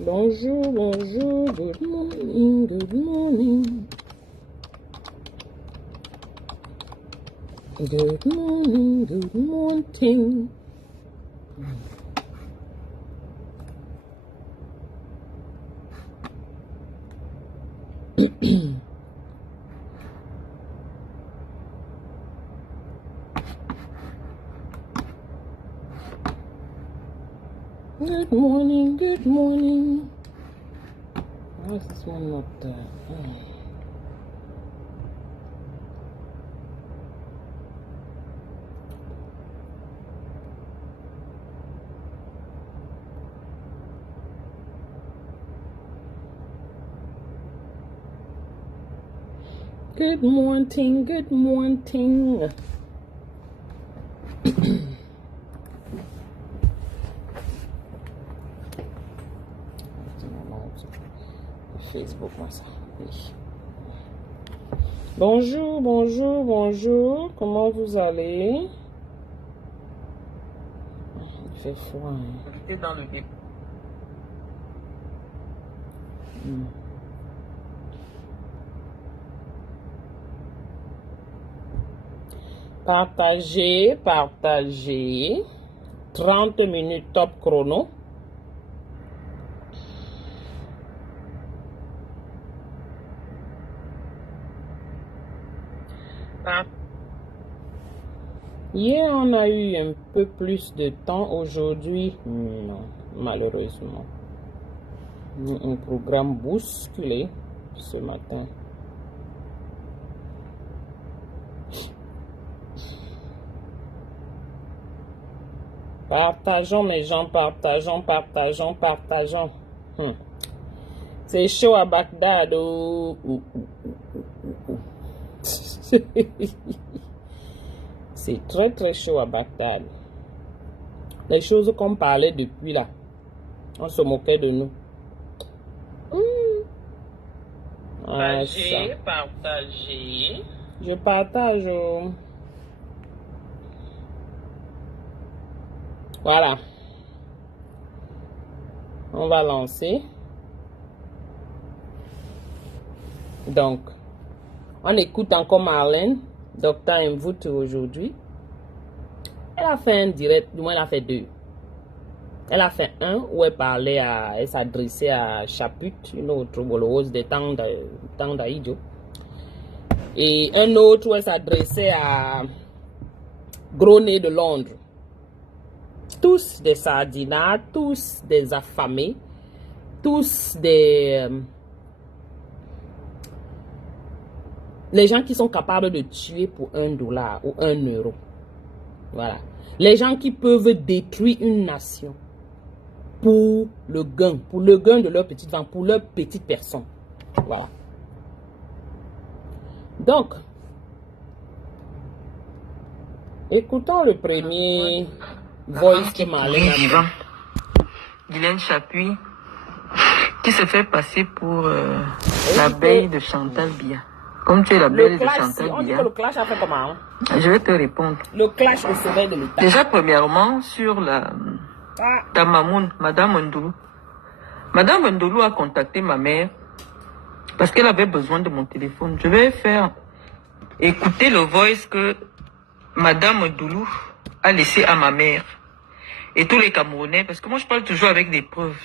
Bonjour, bonjour, good morning, good morning. Good morning, good morning. Good morning, good morning. Why is this one not there? Good morning, good morning. Facebook, moi ça. Oui. Bonjour, bonjour, bonjour. Comment vous allez? Il fait froid. Hein. Dans le début. Partagez, partagez. 30 minutes top chrono. Hier, on a eu un peu plus de temps. Aujourd'hui, non, malheureusement. Un programme bousculé ce matin. Partageons, mes gens, partageons, partageons, partageons. C'est chaud à Bagdad. C'est très très chaud à Bagdad. Les choses qu'on parlait depuis là, on se moquait de nous. Partagez, partagez. Je partage. Voilà. On va lancer. Donc, on écoute encore Marlène, Docteur Mvout aujourd'hui. Elle a fait un direct, du moins elle a fait deux. Elle a fait un où elle s'adressait à Chaput, une autre bolose des temps d'Aïdjo. Et un autre où elle s'adressait à Gros Nez de Londres. Tous des sardinats, tous des affamés, tous des... les gens qui sont capables de tuer pour $1 ou €1. Voilà. Les gens qui peuvent détruire une nation pour le gain de leur petite vente, pour leur petite personne. Voilà. Donc, écoutons le premier voice que Marlène a fait. Guylaine Chapuis, qui se fait passer pour l'abeille de Chantal Biya. Comme tu es la belle de Chantal on dit que le clash a fait comment? Je vais te répondre. Le clash au sommet de l'État. Déjà, premièrement, sur ta mamoun, Madame Ndoulou. Madame Ndoulou a contacté ma mère parce qu'elle avait besoin de mon téléphone. Je vais faire écouter le voice que Madame Ndoulou a laissé à ma mère et tous les Camerounais, parce que moi je parle toujours avec des preuves.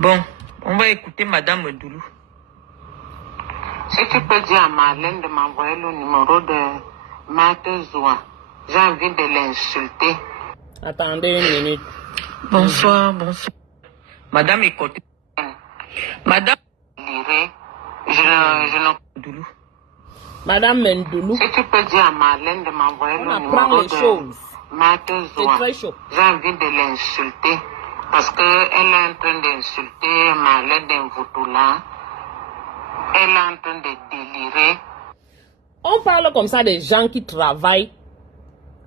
Bon, on va écouter Madame Ndoulou. Si tu peux dire à Marlène de m'envoyer le numéro de Maître Zoua, j'ai envie de l'insulter. Attendez une minute. Bonsoir, bonsoir. Madame écoute. Madame Liré, je ne... Ndoulou. Madame Ndoulou. Si tu peux dire à Marlène de m'envoyer le apprend numéro les de choses. Maître C'est Zoua, très chaud. j'ai envie de l'insulter. Parce qu'elle est en train d'insulter Marlène d'Invoutoula. Elle est en train de délirer. On parle comme ça des gens qui travaillent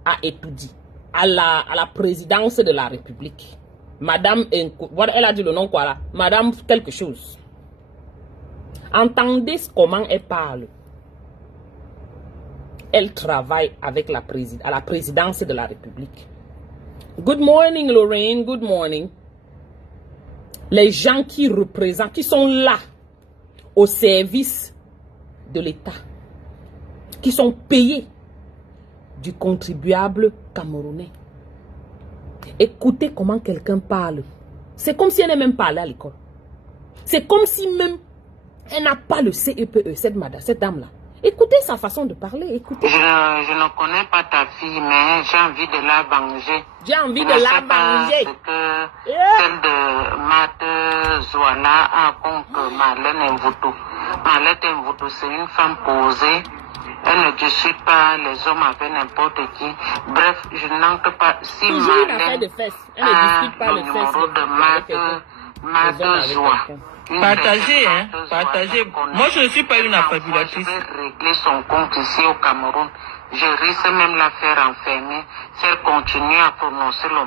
à étudier, à la présidence de la République. Madame, elle a dit le nom quoi là? Madame quelque chose. Entendez comment elle parle. Elle travaille avec à la présidence de la République. Good morning, Lorraine. Good morning. Les gens qui représentent, qui sont là, au service de l'État, qui sont payés du contribuable camerounais. Écoutez comment quelqu'un parle. C'est comme si elle n'est même pas allée à l'école. C'est comme si même elle n'a pas le CEPE, cette dame-là. Écoutez sa façon de parler, écoutez. Je ne connais pas ta fille, mais j'ai envie de la venger. J'ai envie de la venger. Celle de Mate Zouala a contre Marlène Mvuto. Marlène Mvuto, c'est une femme posée. Elle ne discute pas les hommes avec n'importe qui. Bref, je n'entre pas. Si Marlène elle ne discute pas le numéro de Mate Zoua. Partagez, hein, partagez. Moi, je ne suis pas une affabulatrice. Je vais régler son compte ici au Cameroun. Je risque même la faire enfermer si elle continue à prononcer le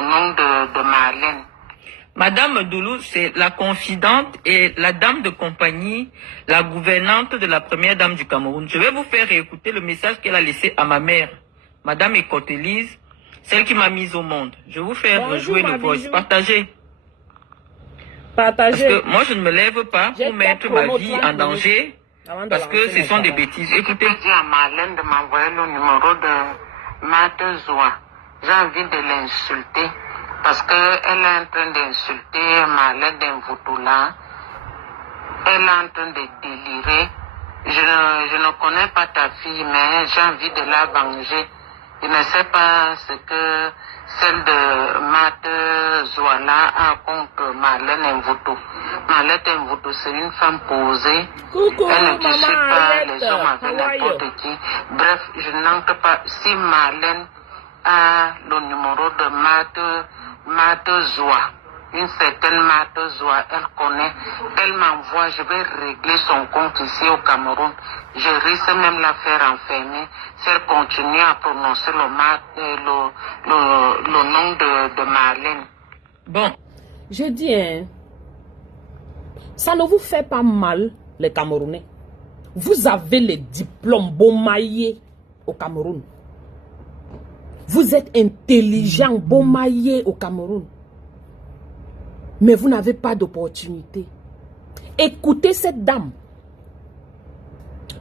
nom de Marlène. Madame Doulou, c'est la confidente et la dame de compagnie, la gouvernante de la première dame du Cameroun. Je vais vous faire écouter le message qu'elle a laissé à ma mère, Madame Écotelise, celle qui m'a mise au monde. Je vais vous faire rejouer le voice. Partagez. Parce que moi, je ne me lève pas pour mettre ma vie en danger parce que ce sont des bêtises. Écoutez. Je dis à Marlène de m'envoyer le numéro de Mate Zoua. J'ai envie de l'insulter parce qu'elle est en train d'insulter Marlène Mvutoula. Elle est en train de délirer. Je ne connais pas ta fille, mais j'ai envie de la venger. Je ne sais pas ce que celle de Mate Zouala a contre Marlène Mvuto. Marlène Mvuto, c'est une femme posée. Coucou, elle ne discute pas Arlette. les hommes avec n'importe qui. Bref, je n'entre pas. Si Marlène a le numéro de Mate Zoua, une certaine Mate Zoua, elle connaît, elle m'envoie, je vais régler son compte ici au Cameroun. Je risque même la faire enfermer si elle continue à prononcer le nom de Marlène. Bon. Je dis, hein, ça ne vous fait pas mal, les Camerounais. Vous avez les diplômes Bomaye au Cameroun. Vous êtes intelligent Bomaye au Cameroun. Mais vous n'avez pas d'opportunité. Écoutez cette dame.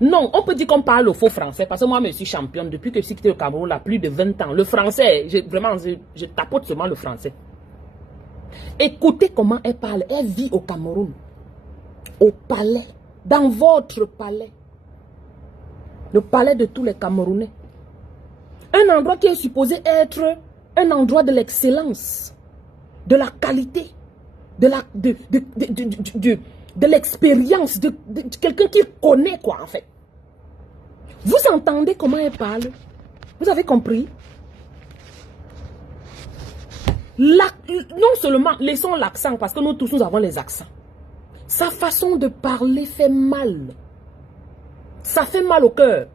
Non, on peut dire qu'on parle au faux français parce que moi, je suis championne depuis que je suis quitté au Cameroun, là, plus de 20 ans. Le français, je tapote seulement le français. Écoutez comment elle parle. Elle vit au Cameroun, au palais, dans votre palais. Le palais de tous les Camerounais. Un endroit qui est supposé être un endroit de l'excellence, de la qualité, de l'expérience, de quelqu'un qui connaît quoi en fait. Vous entendez comment elle parle? Vous avez compris? Non seulement, laissons l'accent parce que nous tous nous avons les accents. Sa façon de parler fait mal. Ça fait mal au cœur.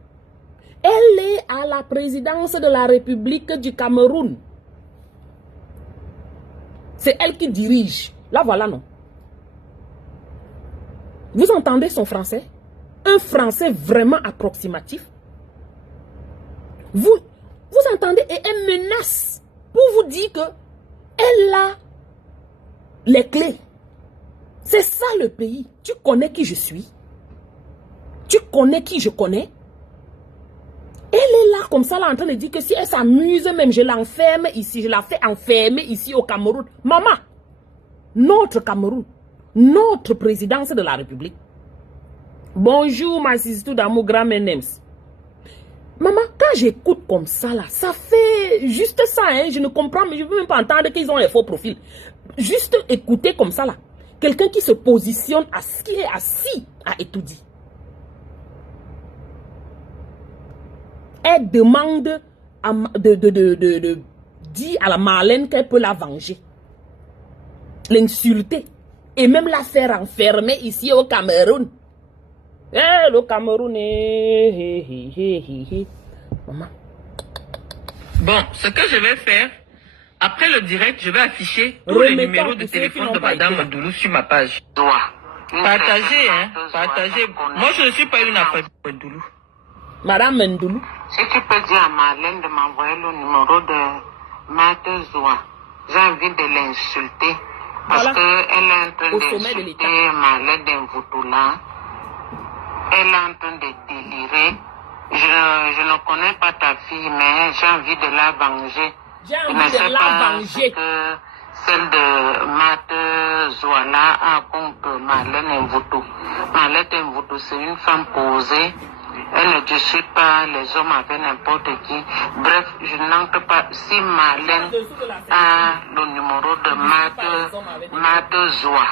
Elle est à la présidence de la République du Cameroun. C'est elle qui dirige. Là, voilà, non. Vous entendez son français? Un français vraiment approximatif. Vous entendez et elle menace pour vous dire que elle a les clés. C'est ça le pays. Tu connais qui je suis? Tu connais qui je connais? Elle est là comme ça, là, en train de dire que si elle s'amuse, même je l'enferme ici, je la fais enfermer ici au Cameroun. Maman, notre Cameroun, notre présidence de la République. Bonjour, ma sister d'amour, grand names. Maman, quand j'écoute comme ça, là, ça fait juste ça, hein, je ne comprends, mais je ne veux même pas entendre qu'ils ont les faux profils. Juste écouter comme ça, là. Quelqu'un qui se positionne, qui est assis à étudier. Elle demande dire à la Marlène qu'elle peut la venger, l'insulter et même la faire enfermer ici au Cameroun. Le Cameroun Maman. Bon, ce que je vais faire, après le direct, je vais afficher tous les numéros de téléphone de Madame Doulou sur ma page. Partagez, hein, partagez. Moi, je ne suis pas une affaire de Doulou. Madame Mendoulou. Si tu peux dire à Marlène de m'envoyer le numéro de Mate Zoua. j'ai envie de l'insulter. Parce Voilà. qu'elle est en train Au sommet de l'État. d'insulter Malais d'Invoutoula. Elle est en train de délirer. Je ne connais pas ta fille, mais j'ai envie de la venger. J'ai Je ne envie sais de la pas venger. ce que celle de Mat Zouala a contre Malène Mvoutou. Malène Mvoutou, c'est une femme posée. Elle ne discute pas les hommes avec n'importe qui. Bref, je n'entre pas. Si Malène a le numéro de Mat Zoua.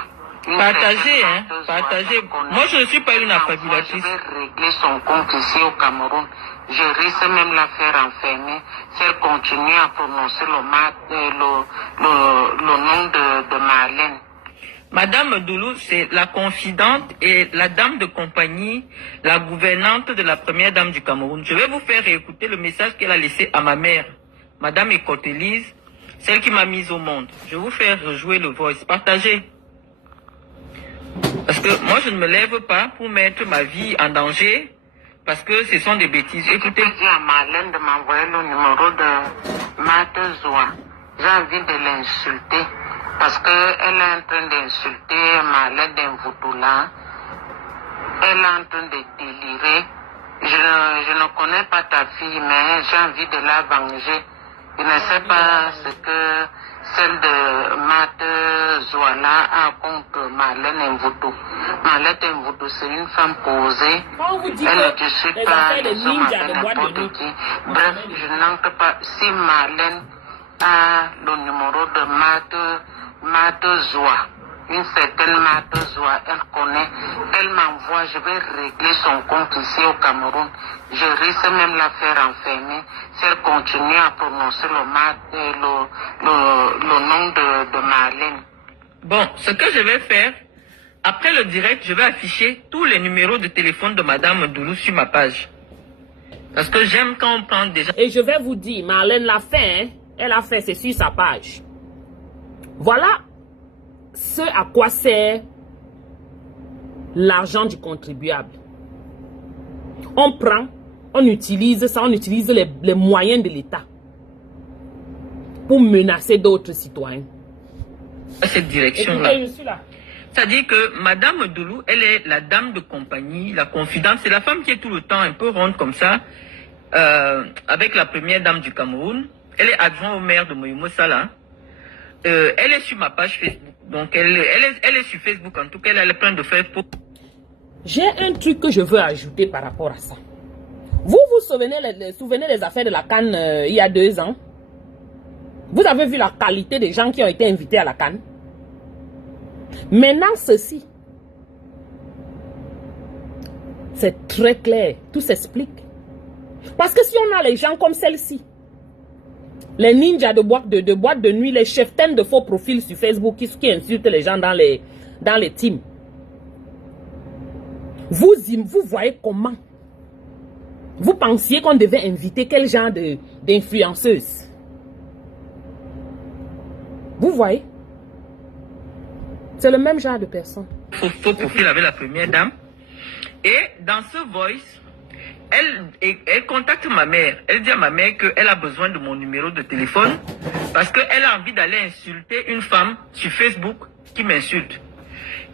Partagez, hein, partagez. Moi, je ne suis pas une affabulatrice. Je vais régler son compte ici au Cameroun. Je risque même la faire enfermer, faire continuer à prononcer le nom de Marlène. Madame Doulou, c'est la confidente et la dame de compagnie, la gouvernante de la première dame du Cameroun. Je vais vous faire écouter le message qu'elle a laissé à ma mère, Madame Écotelise, celle qui m'a mise au monde. Je vais vous faire rejouer le voice. Partagez. Parce que moi, je ne me lève pas pour mettre ma vie en danger, parce que ce sont des bêtises. Écoutez. Je dis à Marlène de m'envoyer le numéro de Matezoa. J'ai envie de l'insulter, parce qu'elle est en train d'insulter Marlène d'Invoutoula. Elle est en train de délirer. Je ne connais pas ta fille, mais j'ai envie de la venger. Je ne sais pas ce que celle de Mat Zouala a contre Marlène Mvoutou. Marlène Mvoutou, c'est une femme posée. Elle ne discute pas les hommes avec n'importe qui. Bref, je n'entre pas. Si Marlène a le numéro de Mat Zoua, une certaine Mat Zoua, elle connaît, elle m'envoie, je vais régler son compte ici au Cameroun. Je risque même la faire enfermer, faire continuer à prononcer le nom de Marlène. Bon, ce que je vais faire, après le direct, je vais afficher tous les numéros de téléphone de Madame Doulou sur ma page. Parce que j'aime quand on prend des gens. Et je vais vous dire, Marlène l'a fait, hein? Elle a fait, c'est sur sa page. Voilà ce à quoi sert l'argent du contribuable. On prend, on utilise ça, on utilise les moyens de l'État pour menacer d'autres citoyens. Cette direction-là. Écoutez, je suis là. C'est-à-dire que Madame Doulou, elle est la dame de compagnie, la confidente. C'est la femme qui est tout le temps un peu ronde comme ça, avec la première dame du Cameroun. Elle est adjointe au maire de Moïmo Sala. Elle est sur ma page Facebook. Donc, elle est sur Facebook. En tout cas, elle est plein de Facebook. J'ai un truc que je veux ajouter par rapport à ça. Vous vous souvenez des affaires de la CAN il y a 2 ans? Vous avez vu la qualité des gens qui ont été invités à la CAN? Maintenant, ceci, c'est très clair. Tout s'explique. Parce que si on a les gens comme celle-ci, les ninjas de boîte de nuit, les cheftaines de faux profils sur Facebook qui insultent les gens dans les teams. Vous voyez comment? Vous pensiez qu'on devait inviter quel genre d'influenceuse? Vous voyez? C'est le même genre de personne. Faux profil avec la première dame. Et dans ce voice, elle contacte ma mère. Elle dit à ma mère qu'elle a besoin de mon numéro de téléphone parce qu'elle a envie d'aller insulter une femme sur Facebook qui m'insulte.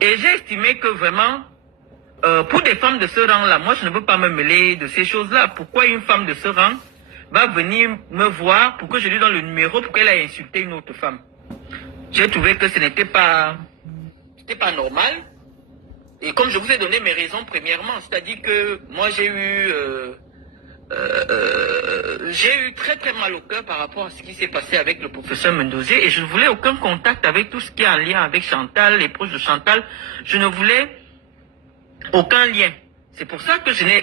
Et j'ai estimé que vraiment, pour des femmes de ce rang-là, moi je ne veux pas me mêler de ces choses-là. Pourquoi une femme de ce rang va venir me voir pour que je lui donne le numéro pour qu'elle aille insulter une autre femme? J'ai trouvé que ce n'était pas normal. Et comme je vous ai donné mes raisons premièrement, c'est-à-dire que moi j'ai eu très très mal au cœur par rapport à ce qui s'est passé avec le professeur Mendozé et je ne voulais aucun contact avec tout ce qui est en lien avec Chantal, les proches de Chantal. Je ne voulais aucun lien. C'est pour ça que j'ai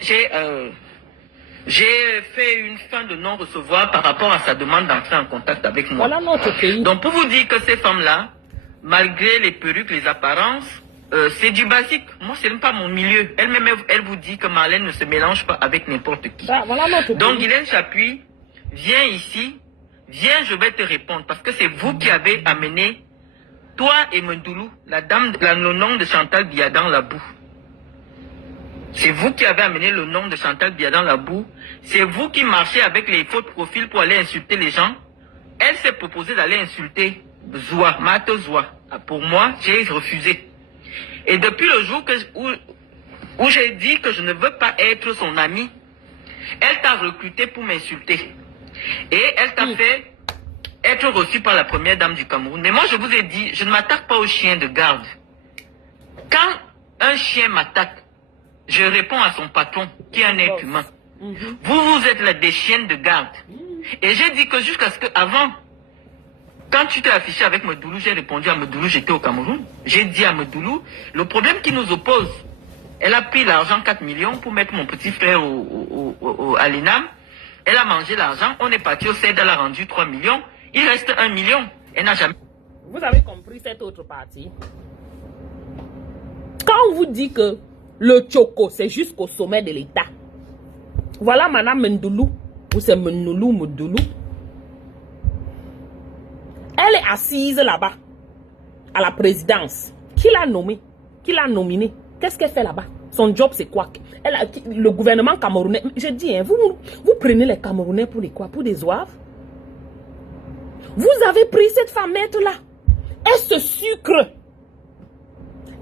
fait une fin de non-recevoir par rapport à sa demande d'entrer en contact avec moi. Voilà notre pays. Donc pour vous dire que ces femmes-là, malgré les perruques, les apparences, c'est du basique. Moi, ce n'est pas mon milieu. Elle-même, elle vous dit que Marlène ne se mélange pas avec n'importe qui. Voilà notre Donc, pays. Guylaine Chapuis, viens ici. Viens, je vais te répondre. Parce que c'est vous qui avez amené, toi et Mendoulou, le nom de Chantal Biya dans la boue. C'est vous qui avez amené le nom de Chantal Biya dans la boue. C'est vous qui marchez avec les faux profils pour aller insulter les gens. elle s'est proposée d'aller insulter Zoua, Mato Zoua. Pour moi, j'ai refusé. Et depuis le jour où j'ai dit que je ne veux pas être son amie, elle t'a recruté pour m'insulter. Et elle t'a fait être reçue par la première dame du Cameroun. Mais moi, je vous ai dit, je ne m'attaque pas aux chiens de garde. Quand un chien m'attaque, je réponds à son patron, qui est un être humain. Vous êtes là des chiennes de garde. Et j'ai dit que jusqu'à ce que, avant, quand tu t'es affiché avec Medoulou, j'ai répondu à Medoulou, j'étais au Cameroun. J'ai dit à Medoulou, le problème qui nous oppose, elle a pris l'argent 4 millions pour mettre mon petit frère à l'ENAM. Elle a mangé l'argent, on est parti au CED, elle a rendu 3 millions. Il reste 1 million. Elle n'a jamais... Vous avez compris cette autre partie? Quand on vous dit que le Tchoko, c'est jusqu'au sommet de l'État. Voilà Madame Mendoulou, ou c'est Mendoulou. Elle est assise là-bas, à la présidence. Qui l'a nommée? Qui l'a nominée? Qu'est-ce qu'elle fait là-bas? Son job, c'est quoi? Le gouvernement camerounais. Je dis, hein, vous prenez les Camerounais pour les quoi? Pour des zouaves? Vous avez pris cette femme-là. Elle se sucre.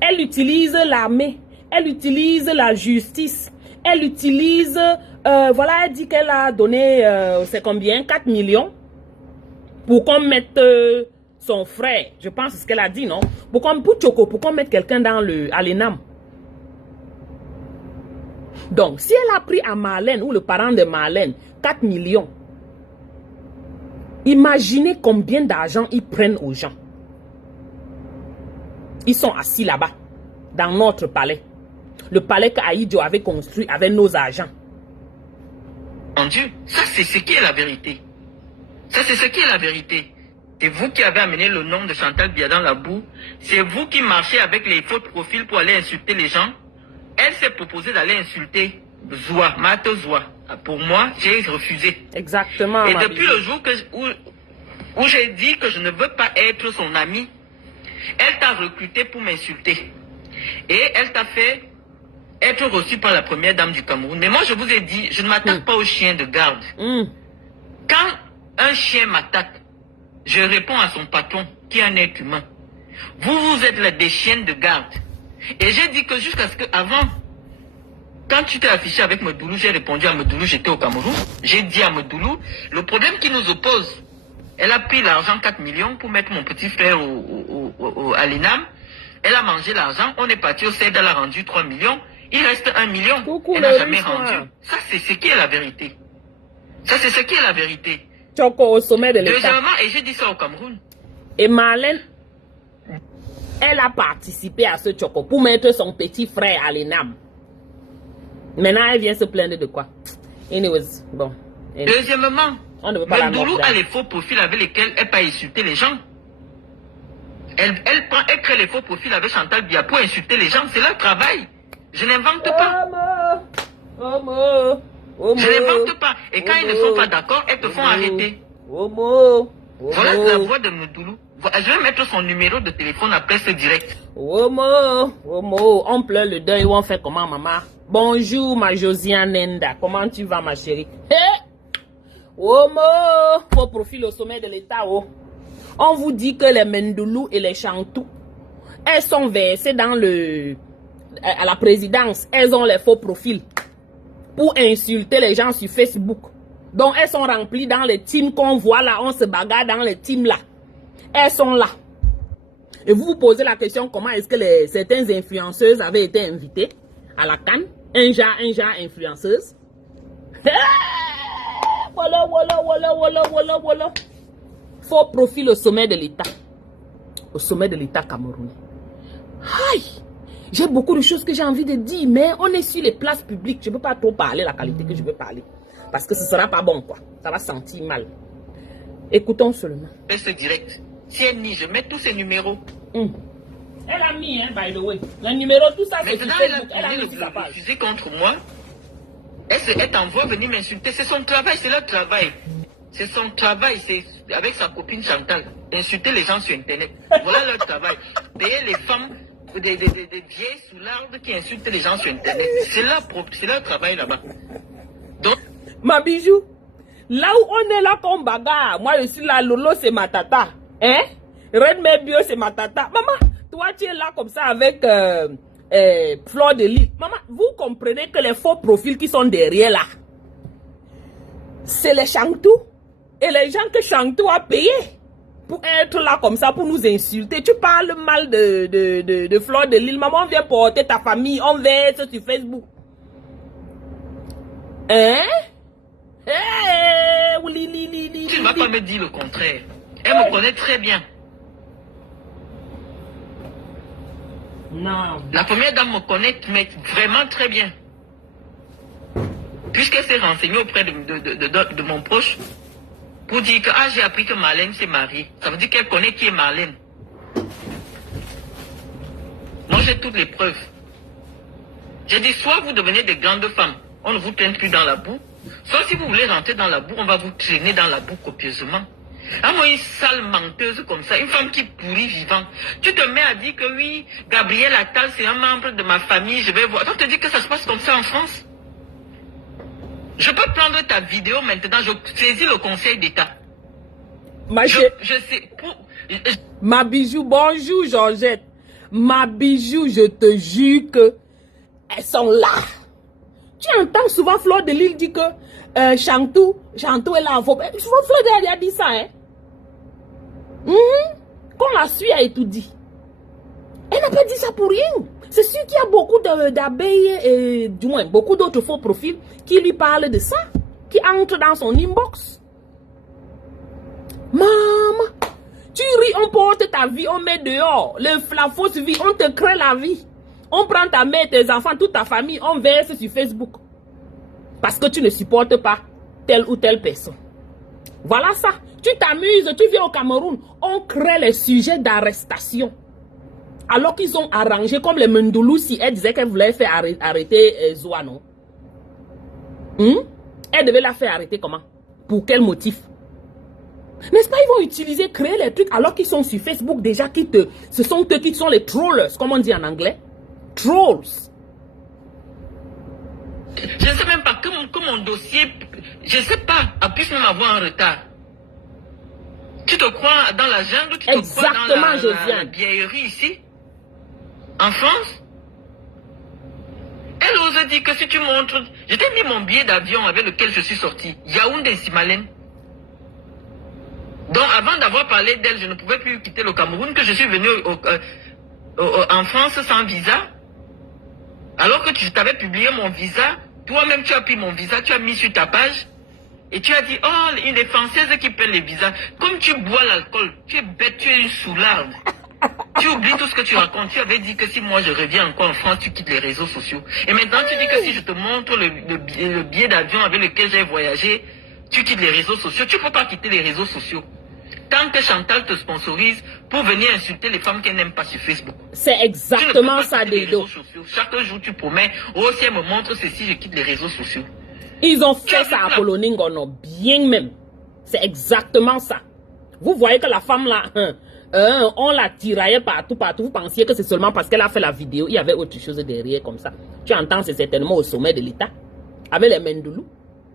Elle utilise l'armée. Elle utilise la justice. Elle utilise... voilà, elle dit qu'elle a donné... c'est combien? 4 millions. Pour qu'on mette son frère. Je pense que c'est ce qu'elle a dit, non? Pour Tchoko, pour qu'on mette quelqu'un à l'ENAM. Donc, si elle a pris à Marlène, ou le parent de Marlène, 4 millions, imaginez combien d'argent ils prennent aux gens. Ils sont assis là-bas, dans notre palais. Le palais qu'Aïdjo avait construit avec nos argents. Mon Dieu, ça c'est ce qui est la vérité. Ça c'est ce qui est la vérité. C'est vous qui avez amené le nom de Chantal Biya dans la boue. C'est vous qui marchez avec les faux profils pour aller insulter les gens. Elle s'est proposée d'aller insulter Zoua, Mato Zoua. Pour moi, j'ai refusé. Exactement. Et depuis le jour où j'ai dit que je ne veux pas être son amie, elle t'a recruté pour m'insulter. Et elle t'a fait être reçue par la première dame du Cameroun. Mais moi, je vous ai dit, je ne m'attaque pas aux chiens de garde. Quand un chien m'attaque, je réponds à son patron, qui est un être humain. Vous êtes là des chiennes de garde. Et j'ai dit que jusqu'à ce que, avant, quand tu t'es affiché avec Medoulou, j'ai répondu à Medoulou, j'étais au Cameroun. J'ai dit à Medoulou, le problème qui nous oppose, elle a pris l'argent 4 millions pour mettre mon petit frère à l'ENAM. Elle a mangé l'argent, on est parti au CED, elle a rendu 3 millions. Il reste 1 million. Elle n'a jamais rendu. Ça, c'est ce qui est la vérité. Ça, c'est ce qui est la vérité. Tchoko au sommet de l'État. Deuxièmement, et j'ai dit ça au Cameroun. Et Marlène, elle a participé à ce Tchoko pour mettre son petit frère à l'ENAM. Maintenant, elle vient se plaindre de quoi? Anyways, bon. Deuxièmement, on ne veut pas Mendoulou a les faux profils avec lesquels elle peut insulter les gens. Elle crée les faux profils avec Chantal Biya pour insulter les gens. C'est leur travail. Je n'invente pas. Je n'invente pas. Et quand ils ne sont pas d'accord, elles te font arrêter. Voilà la voix de Mendoulou. Je vais mettre son numéro de téléphone après ce direct. On pleure le deuil ou on fait comment, maman? Bonjour, ma Josiane Nenda. Comment tu vas, ma chérie? Faux profil au sommet de l'État. On vous dit que les Mendoulou et les Chantou, elles sont versées dans à la présidence. Elles ont les faux profils pour insulter les gens sur Facebook. Donc, elles sont remplies dans les teams qu'on voit là. On se bagarre dans les teams là. Elles sont là. Et vous vous posez la question, comment est-ce que certaines influenceuses avaient été invitées à la CAN? Un genre influenceuse. Voilà. Faux profil au sommet de l'État. Au sommet de l'État camerounais. Aïe! J'ai beaucoup de choses que j'ai envie de dire, mais on est sur les places publiques. Je ne peux pas trop parler la qualité que je veux parler. Parce que ce ne sera pas bon, quoi. Ça va sentir mal. Écoutons seulement. C'est direct. Si elle nie, je mets tous ses numéros. Elle a mis, by the way. Le numéro, tout ça, c'est sur Facebook. Elle a mis sa page. Fusée contre moi. Elle t'envoie venir m'insulter. C'est son travail, c'est leur travail. C'est son travail, c'est avec sa copine Chantal. Insulter les gens sur Internet. Voilà leur travail. Payer les femmes, des vieilles sous l'arbre qui insultent les gens sur Internet. C'est leur travail là-bas. Donc, ma bijou, Là où on est là comme bagarre, moi je suis là, Lolo c'est ma tata. Hein? Red Bio c'est ma tata. Maman, toi tu es là comme ça avec Fleur de Lys. Maman, vous comprenez que les faux profils qui sont derrière là, c'est les Changtou. Et les gens que Changtou a payé pour être là comme ça, pour nous insulter. Tu parles mal de Fleur de Lys. Maman, on vient porter ta famille, on verse sur Facebook. Hein? Tu ne vas pas me dire le contraire. Elle me connaît très bien. Non. La première dame me connaît mais vraiment très bien. Puisqu'elle s'est renseignée auprès de mon proche pour dire que j'ai appris que Marlène s'est mariée. Ça veut dire qu'elle connaît qui est Marlène. Moi j'ai toutes les preuves. J'ai dit soit vous devenez des grandes femmes, on ne vous traîne plus dans la boue, soit si vous voulez rentrer dans la boue, on va vous traîner dans la boue copieusement. À moi, une sale menteuse comme ça, une femme qui pourrit vivant. Tu te mets à dire que oui, Gabriel Attal, c'est un membre de ma famille, je vais voir. Donc, te dis que ça se passe comme ça en France. Je peux prendre ta vidéo maintenant, je saisis le Conseil d'État. Je sais. Ma bijou, bonjour Georgette. Ma bijou, je te jure que elles sont là. Tu entends souvent Fleur de Lys dire que Changtou est là. Souvent Fleur de Lys a dit ça, hein. Qu'on la suit et tout dit. Elle n'a pas dit ça pour rien. C'est sûr qu'il y a beaucoup d'abeilles et du moins beaucoup d'autres faux profils qui lui parlent de ça, qui entrent dans son inbox. Maman, tu ris, on porte ta vie, on met dehors. La fausse vie, on te crée la vie. On prend ta mère, tes enfants, toute ta famille, on verse sur Facebook. Parce que tu ne supportes pas telle ou telle personne. Voilà ça. Tu t'amuses, tu viens au Cameroun, on crée les sujets d'arrestation. Alors qu'ils ont arrangé, comme les Mendoulou, si elle disait qu'elle voulait faire arrêter Zoua, non? Elle devait la faire arrêter comment? Pour quel motif? N'est-ce pas, ils vont utiliser, créer les trucs alors qu'ils sont sur Facebook déjà, ce sont eux qui sont les trollers, comme on dit en anglais. Trolls. Je ne sais même pas que mon dossier, je ne sais pas, puisse même avoir un retard. Tu te crois dans la jungle, tu te crois dans la vieillerie ici, en France? Elle ose dire que si tu montres, je t'ai mis mon billet d'avion avec lequel je suis sorti, Yaoundé Simalène. Donc avant d'avoir parlé d'elle, je ne pouvais plus quitter le Cameroun, que je suis venu en France sans visa. Alors que tu t'avais publié mon visa, toi-même tu as pris mon visa, tu as mis sur ta page. Et tu as dit, oh, une des Françaises qui paie les visas. Comme tu bois l'alcool, tu es bête, tu es une soularde. Tu oublies tout ce que tu racontes. Tu avais dit que si moi je reviens encore en France, tu quittes les réseaux sociaux. Et maintenant tu dis que si je te montre le billet d'avion avec lequel j'ai voyagé, tu quittes les réseaux sociaux. Tu ne peux pas quitter les réseaux sociaux. Tant que Chantal te sponsorise pour venir insulter les femmes qu'elle n'aime pas sur Facebook. C'est exactement ça, Dedo. Chaque jour tu promets, oh si elle me montre ceci, je quitte les réseaux sociaux. Ils ont fait ça à Poloningono, bien même. C'est exactement ça. Vous voyez que la femme là, on la tiraillait partout. Vous pensiez que c'est seulement parce qu'elle a fait la vidéo. Il y avait autre chose derrière comme ça. Tu entends, c'est certainement au sommet de l'État. Avec les Mendoulou.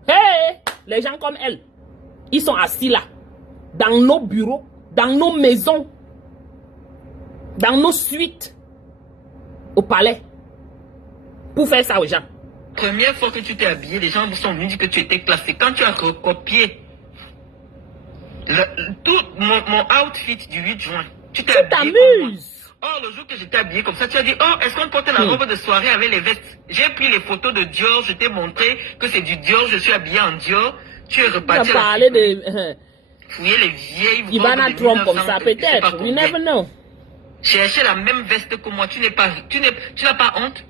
Hey, les gens comme elle, ils sont assis là. Dans nos bureaux, dans nos maisons, dans nos suites, au palais. Pour faire ça aux gens. Première fois que tu t'es habillé, les gens sont venus dire que tu étais classé. Quand tu as recopié tout mon outfit du 8 juin, tu t'es habillé. Oh, le jour que j'étais habillé comme ça, tu as dit, oh, est-ce qu'on porte la robe de soirée avec les vestes? J'ai pris les photos de Dior, je t'ai montré que c'est du Dior, je suis habillé en Dior. Tu es reparti. Tu as parlé de... fouiller les vieilles Ivana Trump comme ça, peut-être. We never know. Chercher la même veste que moi, tu n'as pas honte?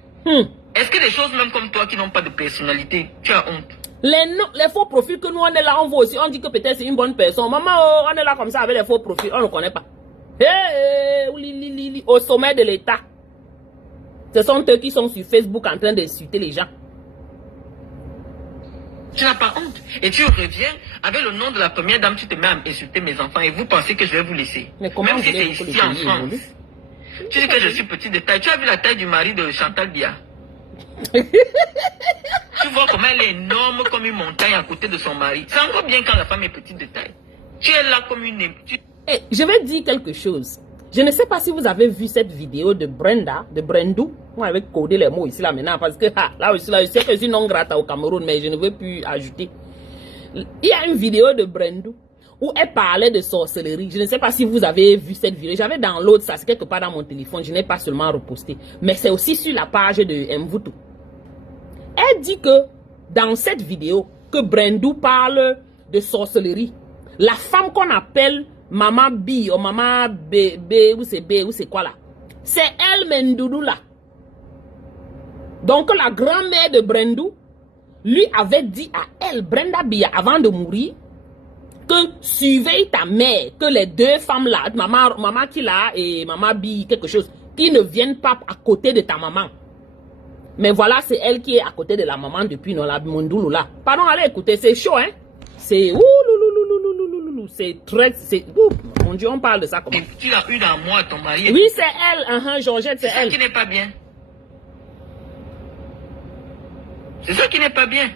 Est-ce que des choses même comme toi qui n'ont pas de personnalité, tu as honte? Les faux profils que nous on est là, on voit aussi, on dit que peut-être c'est une bonne personne. Maman, on est là comme ça avec les faux profils, on ne connaît pas. Au sommet de l'État. Ce sont eux qui sont sur Facebook en train d'insulter les gens. Tu n'as pas honte. Et tu reviens avec le nom de la première dame, tu te mets à insulter mes enfants et vous pensez que je vais vous laisser. Mais comment même si c'est ici en France. Tu dis que je suis petit de taille. Tu as vu la taille du mari de Chantal Bia? Tu vois comment elle est énorme comme une montagne à côté de son mari. C'est encore bien quand la femme est petite de taille. Tu es là comme une... Hey, je vais dire quelque chose. Je ne sais pas si vous avez vu cette vidéo de Brenda, de Brendou. Moi, je vais coder les mots ici, là, maintenant, parce que là aussi, je sais que je suis non grata au Cameroun, mais je ne veux plus ajouter. Il y a une vidéo de Brendou où elle parlait de sorcellerie. Je ne sais pas si vous avez vu cette vidéo. J'avais download ça, c'est quelque part dans mon téléphone. Je n'ai pas seulement reposté. Mais c'est aussi sur la page de Mvutu. Elle dit que dans cette vidéo, que Brendou parle de sorcellerie. La femme qu'on appelle Maman B ou Maman B ou c'est quoi là? C'est elle Mendoudou là. Donc la grand-mère de Brendou lui avait dit à elle, Brenda Bia, avant de mourir, que surveille ta mère, que les deux femmes là, maman qui là et maman B, quelque chose, qui ne viennent pas à côté de ta maman. Mais voilà, c'est elle qui est à côté de la maman depuis la Mondoulou là. Pardon, allez écoutez, c'est chaud, hein? C'est c'est très, mon Dieu, on parle de ça comment? Tu as eu dans moi ton mari. Oui, c'est elle, Georgette, c'est elle. C'est ça qui n'est pas bien. C'est ça qui n'est pas bien.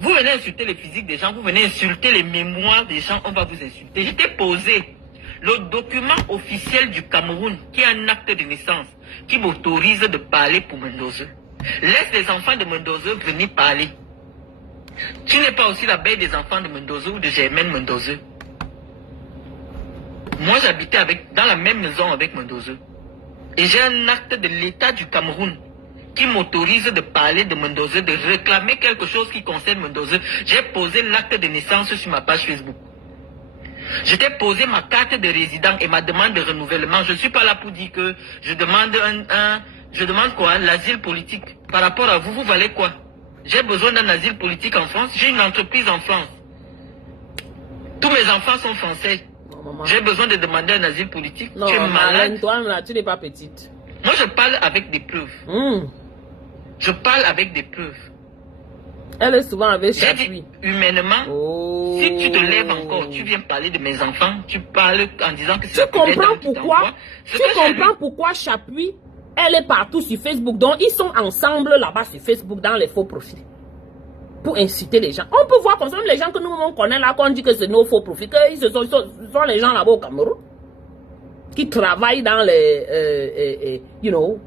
Vous venez insulter les physiques des gens, vous venez insulter les mémoires des gens, on va vous insulter. Je t'ai posé le document officiel du Cameroun, qui est un acte de naissance, qui m'autorise de parler pour Mendoza. Laisse les enfants de Mendoza venir parler. Tu n'es pas aussi la belle des enfants de Mendoza ou de Germaine Mendoza. Moi, j'habitais dans la même maison avec Mendoza. Et j'ai un acte de l'État du Cameroun qui m'autorise de parler de Mendoza, de réclamer quelque chose qui concerne Mendoza. J'ai posé l'acte de naissance sur ma page Facebook. Je t'ai posé ma carte de résident et ma demande de renouvellement. Je ne suis pas là pour dire que je demande je demande quoi? L'asile politique. Par rapport à vous, vous valez quoi? J'ai besoin d'un asile politique en France. J'ai une entreprise en France. Tous mes enfants sont français. J'ai besoin de demander un asile politique. Non, tu es malade. toi, là, tu n'es pas petite. Moi, je parle avec des preuves. Je parle avec des preuves. Elle est souvent avec Chapuis. Humainement, si tu te lèves encore, tu viens parler de mes enfants, tu parles en disant que c'est... Tu comprends pourquoi? Tu comprends pourquoi Chapuis, elle est partout sur Facebook. Donc, ils sont ensemble là-bas sur Facebook dans les faux profils. Pour inciter les gens. On peut voir comme ça, même les gens que nous on connaît là, qu'on dit que c'est nos faux profils, que ce sont les gens là-bas au Cameroun qui travaillent dans les, you know.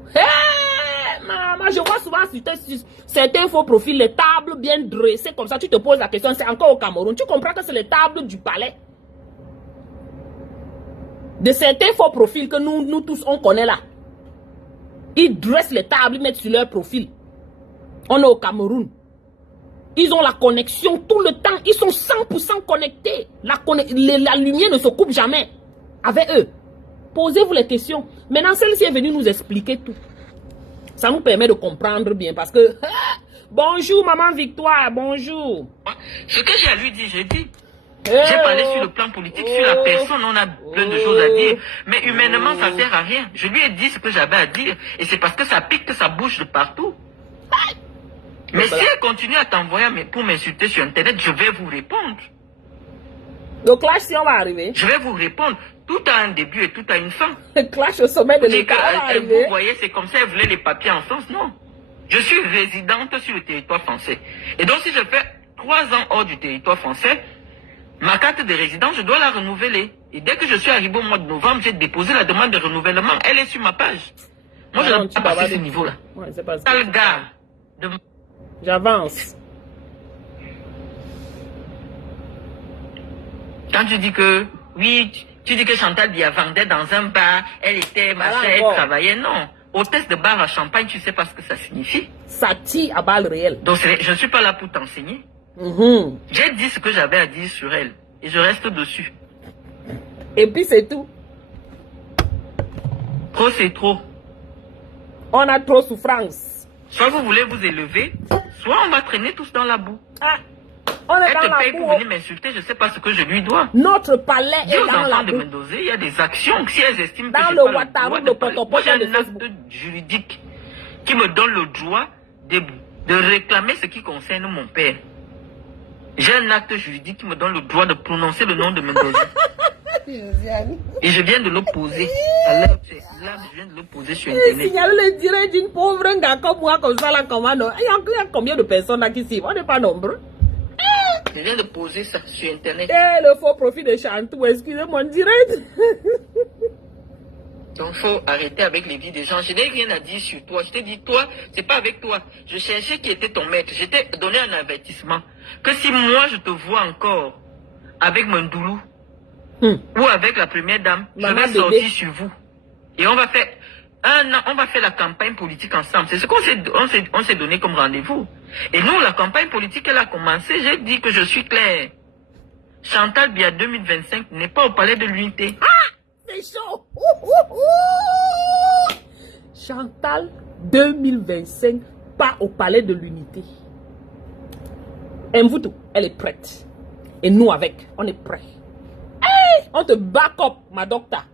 Moi, je vois souvent sur certains faux profils, les tables bien dressées comme ça. Tu te poses la question, c'est encore au Cameroun. Tu comprends que c'est les tables du palais. De certains faux profils que nous tous, on connaît là. Ils dressent les tables, ils mettent sur leur profil. On est au Cameroun. Ils ont la connexion tout le temps. Ils sont 100% connectés. La lumière ne se coupe jamais avec eux. Posez-vous les questions. Maintenant, celle-ci est venue nous expliquer tout. Ça nous permet de comprendre bien parce que... bonjour, maman Victoire, bonjour. Ce que j'ai à lui dire, j'ai dit. J'ai parlé sur le plan politique, sur la personne, on a plein de choses à dire. Mais humainement, ça ne sert à rien. Je lui ai dit ce que j'avais à dire. Et c'est parce que ça pique que ça bouge de partout. Mais si elle continue à t'envoyer pour m'insulter sur Internet, je vais vous répondre. Le clash, si on va arriver. Je vais vous répondre. Tout a un début et tout a une fin. Le clash au sommet de l'État. Vous voyez, c'est comme ça, elle voulait les papiers en France. Non. Je suis résidente sur le territoire français. Et donc, si je fais 3 ans hors du territoire français, ma carte de résidence, je dois la renouveler. Et dès que je suis arrivé au mois de novembre, j'ai déposé la demande de renouvellement. Elle est sur ma page. Moi, je n'ai pas passé ce niveau-là. Ouais, c'est pas ça. Le gars. J'avance. Quand tu dis que, oui, tu dis que Chantal Bia vendait dans un bar, elle était machin, elle travaillait, non. Hôtesse de bar à Champagne, tu sais pas ce que ça signifie. Ça tire à balles réelles. Donc je ne suis pas là pour t'enseigner. J'ai dit ce que j'avais à dire sur elle. Et je reste dessus. Et puis c'est tout. Trop c'est trop. On a trop souffrance. Soit vous voulez vous élever, soit on va traîner tous dans la boue. On est elle dans te la paye boue. Pour venir m'insulter, je ne sais pas ce que je lui dois. Notre palais est dans la de boue. Mendoza, il y a des actions. Si elles estiment dans que le Ouattara, le Potopoto j'ai de un Facebook. acte juridique qui me donne le droit de réclamer ce qui concerne mon père. J'ai un acte juridique qui me donne le droit de prononcer le nom de Mendoza. Et je viens de l'opposer. Là, je viens de l'opposer sur Internet. Signaler le direct d'une pauvre gars comme moi, comme ça, là, comment non? Il y a combien de personnes là qui suivent? On n'est pas nombreux. Je viens de poser ça sur Internet. Eh, le faux profit de Chantou, excusez-moi, direct. Donc, il faut arrêter avec les vies des gens. Je n'ai rien à dire sur toi. Je t'ai dit, toi, c'est pas avec toi. Je cherchais qui était ton maître. Je t'ai donné un avertissement. Que si moi, je te vois encore avec mon doulou ou avec la première dame, je vais sortir sur vous. Et on va faire on va faire la campagne politique ensemble. C'est ce qu'on s'est donné comme rendez-vous. Et nous, la campagne politique, elle a commencé. J'ai dit que je suis clair. Chantal Biya 2025 n'est pas au palais de l'unité. C'est chaud. Chantal 2025, pas au palais de l'unité. Mvuto, elle est prête. Et nous avec, on est prêts. Hey, on te back up, ma docteur.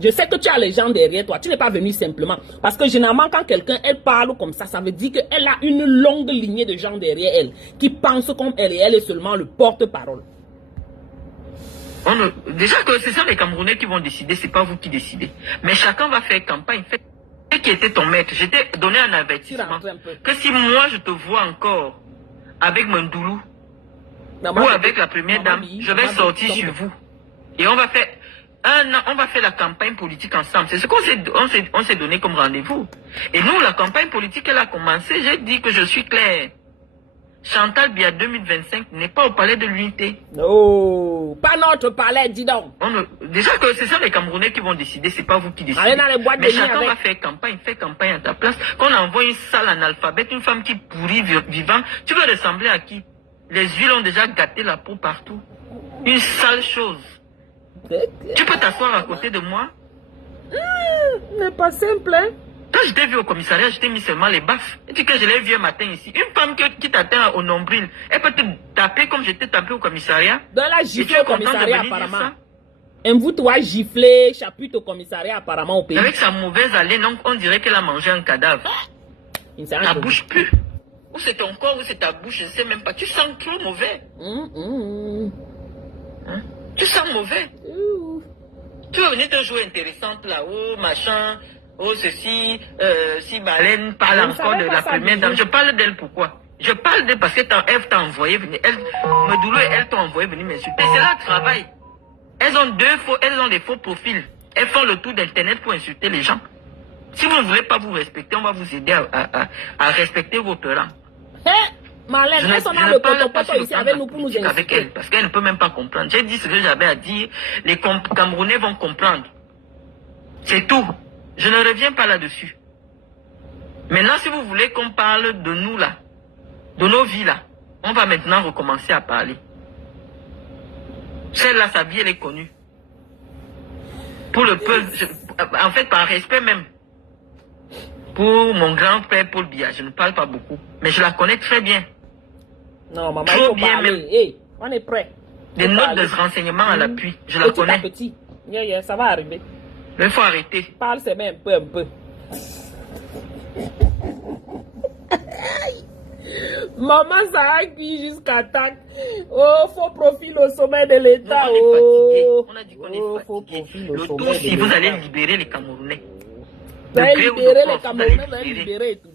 Je sais que tu as les gens derrière toi. Tu n'es pas venu simplement. Parce que généralement, quand quelqu'un, elle parle comme ça veut dire qu'elle a une longue lignée de gens derrière elle qui pensent comme elle et elle est seulement le porte-parole. Déjà que ce sont les Camerounais qui vont décider, c'est pas vous qui décidez. Mais chacun va faire campagne. Fait qui était ton maître. Je t'ai donné un avertissement. Que si moi je te vois encore avec mon doulou ou avec la première dame, je vais sortir sur vous. Et on va faire la campagne politique ensemble. C'est ce qu'on s'est donné comme rendez-vous. Et nous, la campagne politique, elle a commencé. J'ai dit que je suis clair. Chantal Biya 2025 n'est pas au palais de l'unité. Non, pas notre palais, dis donc. Déjà que ce sont les Camerounais qui vont décider, c'est pas vous qui décidez. Allez dans les boîtes. Mais chacun va faire campagne à ta place. Qu'on envoie une sale analphabète, une femme qui pourrit vivant, tu veux ressembler à qui? Les huiles ont déjà gâté la peau partout. Une sale chose. Tu peux t'asseoir à côté de moi? Mais pas simple, hein? Quand je t'ai vu au commissariat, je t'ai mis seulement les baffes. Et puis que je l'ai vu un matin ici, une femme qui t'atteint au nombril, elle peut te taper comme je t'ai tapé au commissariat. Donc elle a giflé au commissariat apparemment. Mvuto a giflé, chapitre au commissariat apparemment au pays. Avec sa mauvaise haleine, on dirait qu'elle a mangé un cadavre. Ta bouche pue. Ou c'est ton corps, ou c'est ta bouche, je ne sais même pas. Tu sens trop mauvais. Hein? Tu sens mauvais. Tu vas venir te jouer intéressante là-haut, machin. Oh, ceci, si Baleine parle encore de la première dame. Je parle d'elle pourquoi? Je parle d'elle parce que elle t'a envoyé venir. Medoulou et elle t'ont envoyé venir m'insulter. C'est leur travail. Elles ont des faux profils. Elles font le tour d'internet pour insulter les gens. Si vous ne voulez pas vous respecter, on va vous aider à respecter votre rang. Marlène, je ne parle pas ici avec nous pour nous insulter. Avec elle, parce qu'elle ne peut même pas comprendre. J'ai dit ce que j'avais à dire. Les Camerounais vont comprendre. C'est tout. Je ne reviens pas là-dessus. Maintenant, si vous voulez qu'on parle de nous là, de nos vies là, on va maintenant recommencer à parler. Celle-là, sa vie, elle est connue. Pour le peuple, en fait, par respect même. Pour mon grand-père Paul Biya, je ne parle pas beaucoup, mais je la connais très bien. Non, maman, il faut bien parler. Même. Hey, on est prêt. Des notes de renseignement à l'appui, je la connais. Petit. Ça va arriver. Mais il faut arrêter. Parle c'est même un peu. Maman, ça a cuit jusqu'à temps. Oh, faux profil au sommet de l'État. On a dit qu'on est fatigué. Le tout, si vous allez libérer les Camerounais. Vous allez libérer les Camerounais, vous allez libérer tout.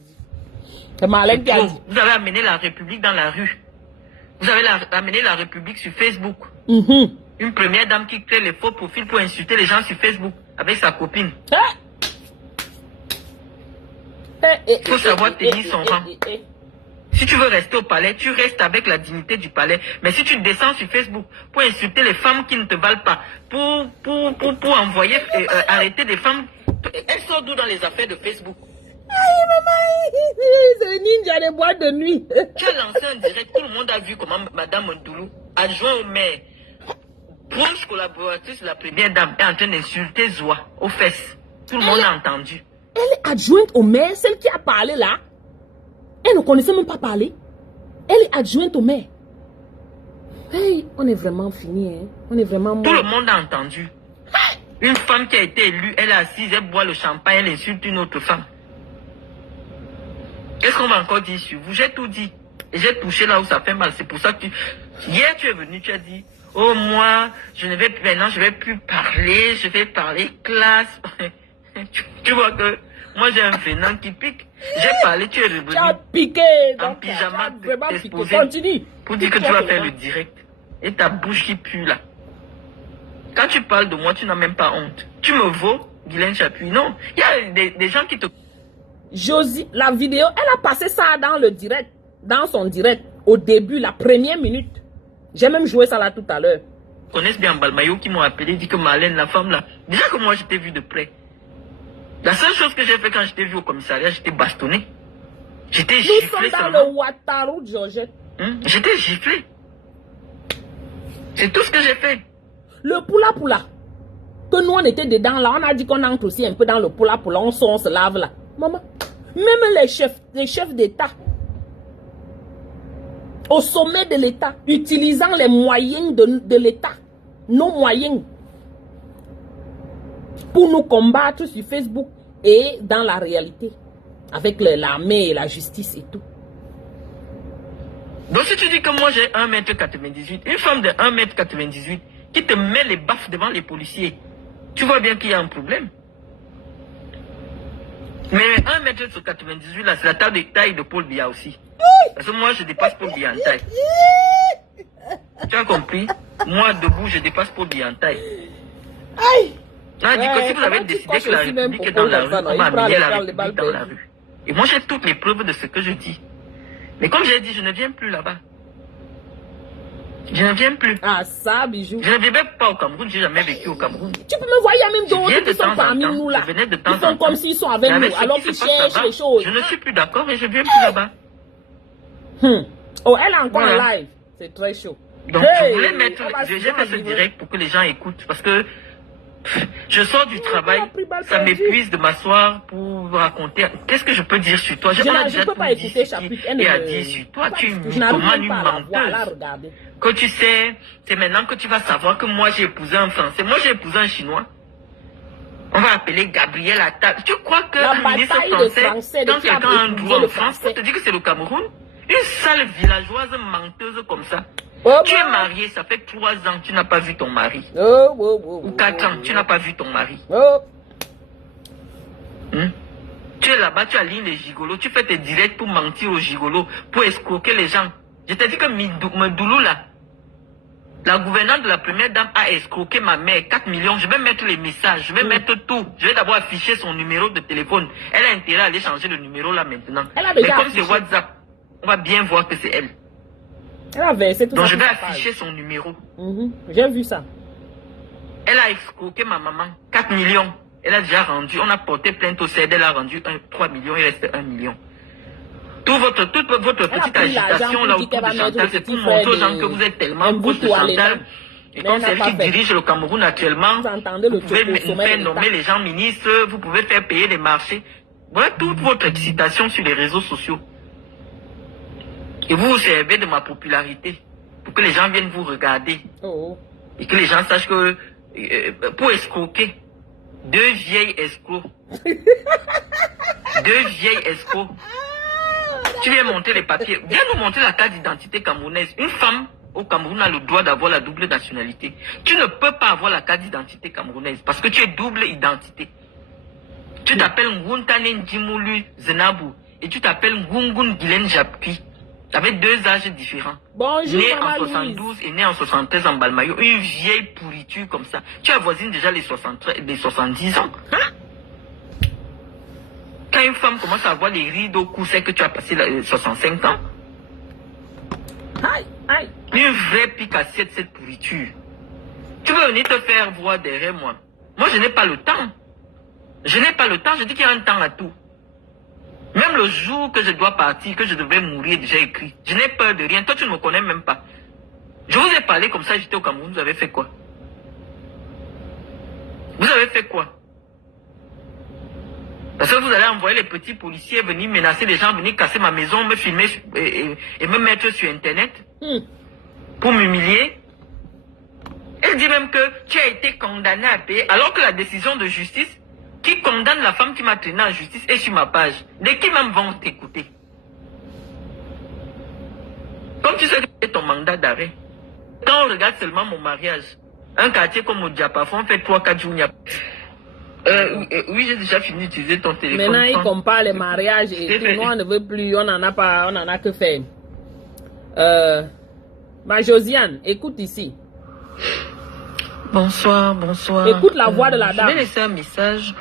C'est Marlène qui a dit. Vous avez amené la République dans la rue. Vous avez amené la République sur Facebook. Une première dame qui crée les faux profils pour insulter les gens sur Facebook avec sa copine. Il faut savoir tenir son rang. Si tu veux rester au palais, tu restes avec la dignité du palais. Mais si tu descends sur Facebook pour insulter les femmes qui ne te valent pas, pour envoyer, arrêter des femmes, elles sont d'où dans les affaires de Facebook? Aïe, maman, c'est ninja des boîtes de nuit. Tu as lancé un direct, tout le monde a vu comment Madame Ndoulou, adjoint au maire, proche collaboratrice de la première dame, est en train d'insulter Zoua aux fesses. Tout le monde a entendu. Elle est adjointe au maire, celle qui a parlé là. Elle ne connaissait même pas parler. Elle est adjointe au maire. Hey, on est vraiment fini, hein. On est vraiment mort. Tout le monde a entendu. Une femme qui a été élue, elle est assise, elle boit le champagne, elle insulte une autre femme. Qu'est-ce qu'on va encore dire sur vous? J'ai tout dit. Et j'ai touché là où ça fait mal. C'est pour ça que hier tu es venu, tu as dit, oh moi, je ne vais plus, maintenant je vais plus parler, je vais parler classe. Tu vois que moi j'ai un venin qui pique. J'ai parlé, tu es revenu. Tu as piqué. En pyjama, t'exposer Continue. pour dire que tu vas faire le direct. Et ta bouche qui pue là. Quand tu parles de moi, tu n'as même pas honte. Tu me vaux, Guylaine Chapuis. Non, il y a des gens qui te... Josie, la vidéo, elle a passé ça dans le direct, dans son direct, au début, la première minute. J'ai même joué ça là tout à l'heure. Connaissent bien Balmayo qui m'ont appelé, dit que Marlène, la femme là, déjà que moi je t'ai vu de près. La seule chose que j'ai fait quand je t'ai vu au commissariat, j'étais bastonné. J'étais giflé. Nous sommes dans le Ouattara, Georgette. J'étais giflé. C'est tout ce que j'ai fait. Le poula, que nous on était dedans là, on a dit qu'on entre aussi un peu dans le poula, on se lave là. Maman, même les chefs d'État, au sommet de l'État, utilisant les moyens de l'État, nos moyens, pour nous combattre sur Facebook et dans la réalité, avec l'armée et la justice et tout. Donc si tu dis que moi j'ai 1,98 m, une femme de 1,98 m qui te met les baffes devant les policiers, tu vois bien qu'il y a un problème. Mais 1,98 m là, c'est la taille de Paul Biya aussi. Parce que moi je dépasse Paul Biya en taille. Tu as compris? Moi debout je dépasse Paul Biya en taille. On a dit que si vous avez décidé que la République est dans la rue, on va amener la République dans la rue. Et moi j'ai toutes les preuves de ce que je dis. Mais comme j'ai dit, je ne viens plus là-bas. Je ne viens plus. Ah ça, bijou. Je ne vivais pas au Cameroun, j'ai jamais vécu au Cameroun. Tu peux me voir, il y a même d'autres qui sont parmi nous là. Ils font comme s'ils sont avec nous, alors qu'ils cherchent les choses. Je ne suis plus d'accord et je ne viens plus là-bas. Oh, elle est encore en live. C'est très chaud. Donc je voulais mettre, j'ai fait ce direct pour que les gens écoutent, parce que je sors du travail, ça m'épuise de m'asseoir pour raconter. Qu'est-ce que je peux dire sur toi? Je ne peux pas écouter Chapuis. Et à dire sur toi, tu es une mythomane, une menteuse. Que tu sais, c'est maintenant que tu vas savoir que moi j'ai épousé un Français. Moi j'ai épousé un Chinois. On va appeler Gabriel Attal. Tu crois que un ministre français, quand quelqu'un a un droit en France, on te dit que c'est le Cameroun? Une sale villageoise menteuse comme ça. Tu es marié, ça fait 3 ans, tu n'as pas vu ton mari. Ou 4 ans, tu n'as pas vu ton mari. Tu es là-bas, tu alignes les gigolos, tu fais tes directs pour mentir aux gigolos, pour escroquer les gens. Je t'ai dit que Medoulou là, la gouvernante de la première dame a escroqué ma mère 4 millions. Je vais mettre les messages, je vais mettre tout. Je vais d'abord afficher son numéro de téléphone. Elle a intérêt à aller changer le numéro là maintenant. Mais comme c'est WhatsApp, on va bien voir que c'est elle. Elle a versé tout ça. Donc je vais afficher son numéro. J'ai vu ça. Elle a escroqué ma maman 4 millions. Elle a déjà rendu, on a porté plainte au CED, elle a rendu 3 millions, il reste 1 million. Toute votre petite agitation là autour de Chantal, c'est pour montrer aux gens que vous êtes tellement proche de Chantal. Et comme c'est elle qui dirige le Cameroun actuellement, vous pouvez faire nommer les gens ministres, vous pouvez faire payer les marchés. Voilà toute votre excitation sur les réseaux sociaux. Et vous vous servez de ma popularité pour que les gens viennent vous regarder. Et que les gens sachent que pour escroquer, 2 vieilles escrocs. 2 vieilles escrocs. Tu viens monter les papiers. Viens nous montrer la carte d'identité camerounaise. Une femme au Cameroun a le droit d'avoir la double nationalité. Tu ne peux pas avoir la carte d'identité camerounaise parce que tu es double identité. Tu t'appelles Nguntane Njimulu Zenabou et tu t'appelles Ngungun Guylaine Chapuis. Avec 2 âges différents. Bonjour, né en 72 et né en 73 en Balmayo. Une vieille pourriture comme ça. Tu avoisines déjà les 70 ans. Quand une femme commence à avoir les rides au cou, c'est que tu as passé 65 ans. Une vraie pique assiette, cette pourriture. Tu veux venir te faire voir derrière moi. Moi, je n'ai pas le temps. Je n'ai pas le temps. Je dis qu'il y a un temps à tout. Même le jour que je dois partir, que je devais mourir, déjà écrit. Je n'ai peur de rien. Toi, tu ne me connais même pas. Je vous ai parlé comme ça, j'étais au Cameroun. Vous avez fait quoi? Vous avez fait quoi? Parce que vous allez envoyer les petits policiers venir menacer les gens, venir casser ma maison, me filmer et me mettre sur Internet pour m'humilier. Elle dit même que tu as été condamné à payer, alors que la décision de justice qui condamne la femme qui m'a traîné en justice est sur ma page. De qui même vont t'écouter? Comme tu sais que c'est ton mandat d'arrêt. Quand on regarde seulement mon mariage, un quartier comme au Diapason fait 3-4 jours, il n'y a oui, j'ai déjà fini d'utiliser ton téléphone. Maintenant, il compare les mariages et tout. Nous, on ne veut plus, on n'en a pas, on n'en a que faire. Ma Josiane, écoute ici. Bonsoir, bonsoir. Écoute la voix de la dame. Je vais laisser un message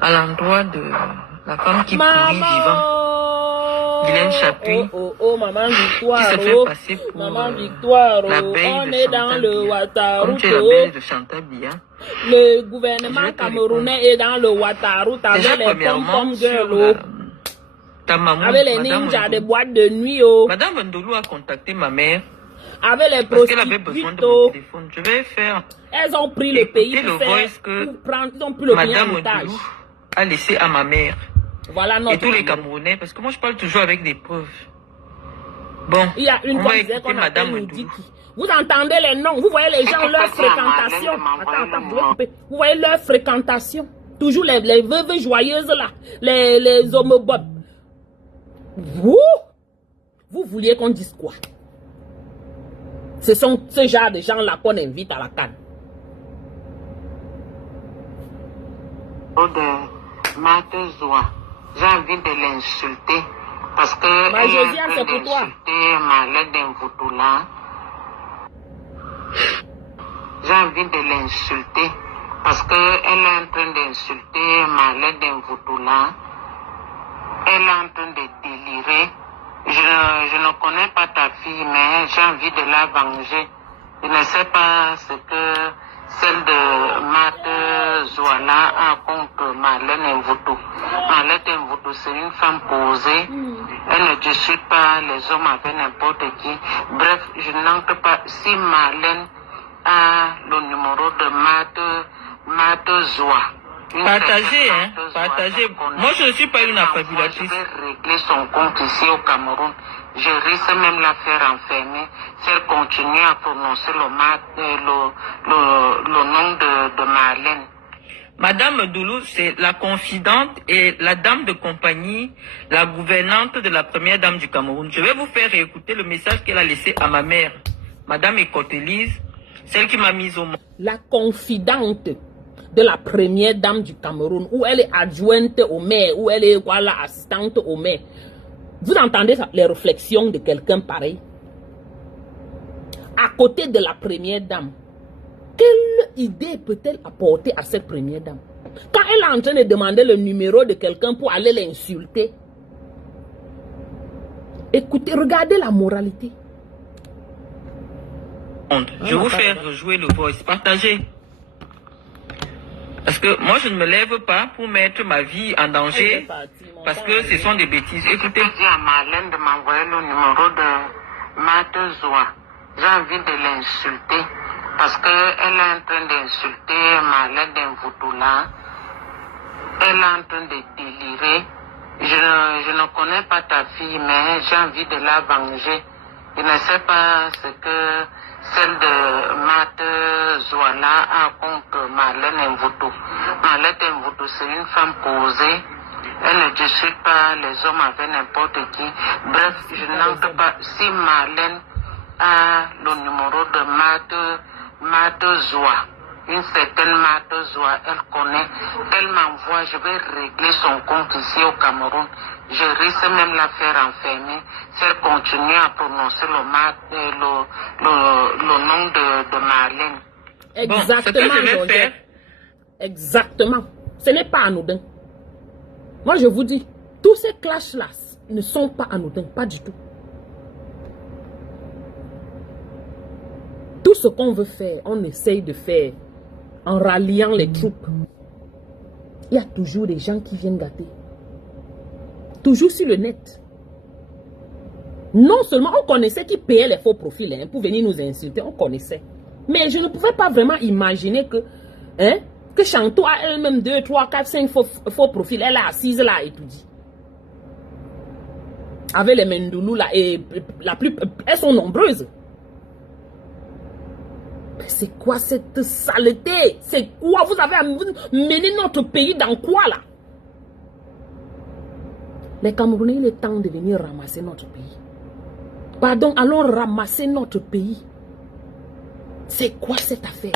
à l'endroit de la femme qui pourrit vivant. Guylaine Chapuis. Oh, maman Victoire. Qui se fait passer pour maman Victoire. la belle On de est dans Chantal le Biya. Ouattara. Comme tu es la belle de Chantal Biya. Le gouvernement camerounais est dans le Ouattara. Déjà, Avec les premièrement, girls, ta maman, avec les ninjas des boîtes de nuit. Madame Wendolu a contacté ma mère. Avec les parce qu'elle avait besoin de mon prostituées. téléphone. Je vais faire. Elles ont pris le pays le pour faire, voice que pour prendre, ils ont pris le pays Madame en otage. Wendolu a laissé à ma mère. Voilà notre et tous les Cameroun. Camerounais, parce que moi je parle toujours avec des preuves. Bon, Il y a une on fois va qu'on écouter appelle Madame nous Wendolu. dit. Vous entendez les noms, vous voyez les gens, leur fréquentation. Attends, je vais couper. Vous voyez leur fréquentation. Toujours les veuves joyeuses là, les homobobs. Vous vouliez qu'on dise quoi? Ce sont ce genre de gens là qu'on invite à la canne. De Matezoa, j'ai envie de l'insulter parce que Ma Josiane, c'est pour toi. Malais d'Invoutoula. J'ai envie de l'insulter parce que elle est en train d'insulter Malais d'Invoutoula. Elle est en train de délirer. Je ne connais pas ta fille, mais j'ai envie de la venger. Je ne sais pas ce que celle de Mat Zouala a contre Marlène Mvuto. Marlène Mvuto, c'est une femme posée. Elle ne discute pas les hommes avec n'importe qui. Bref, je n'entre pas. Si Marlène a le numéro de Mat Zoua. Partagez, hein, partagez. Moi, je ne suis pas une affabulatrice. Je vais régler son compte ici au Cameroun. Je risque même la faire enfermer, faire continuer à prononcer le nom de Marlène. Madame Doulou, c'est la confidente et la dame de compagnie, la gouvernante de la première dame du Cameroun. Je vais vous faire écouter le message qu'elle a laissé à ma mère, Madame Écotelise, celle qui m'a mise au monde. La confidente de la première dame du Cameroun, où elle est adjointe au maire, où elle est voilà, assistante au maire. Vous entendez ça, les réflexions de quelqu'un pareil? À côté de la première dame, quelle idée peut-elle apporter à cette première dame? Quand elle est en train de demander le numéro de quelqu'un pour aller l'insulter, écoutez, regardez la moralité. Je vous fais rejouer le voice, partagez. Parce que moi, je ne me lève pas pour mettre ma vie en danger parce que ce sont des bêtises. Écoutez. Je dis à Marlène de m'envoyer le numéro de Matezoa. J'ai envie de l'insulter parce qu'elle est en train d'insulter Marlène d'Invoutoula. Elle est en train de délirer. Je ne connais pas ta fille, mais j'ai envie de la venger. Je ne sais pas ce que celle de Mat Zouala a contre Marlène Mvuto. Marlène Mvuto, c'est une femme posée. Elle ne discute pas les hommes avec n'importe qui. Bref, je n'entre pas. Si Marlène a le numéro de Mat Zoua, une certaine Mat Zoua, elle connaît, elle m'envoie, je vais régler son compte ici au Cameroun. Je risque même la faire enfermer, faire continuer à prononcer le nom de Marlène. Exactement, bon, ce que je vais faire. Exactement. Ce n'est pas anodin. Moi, je vous dis, tous ces clashs-là ne sont pas anodins, pas du tout. Tout ce qu'on veut faire, on essaye de faire en ralliant les troupes. Il y a toujours des gens qui viennent gâter. Toujours sur le net. Non seulement on connaissait qui payait les faux profils hein, pour venir nous insulter, on connaissait. Mais je ne pouvais pas vraiment imaginer que, hein, que Chanto a elle-même 2, 3, 4, 5 faux profils. Elle est assise là et tout dit. Avec les Mendoulou là, et elles sont nombreuses. Mais c'est quoi cette saleté? C'est quoi? Vous avez mené notre pays dans quoi là? Les Camerounais, il est temps de venir ramasser notre pays. Pardon, allons ramasser notre pays. C'est quoi cette affaire?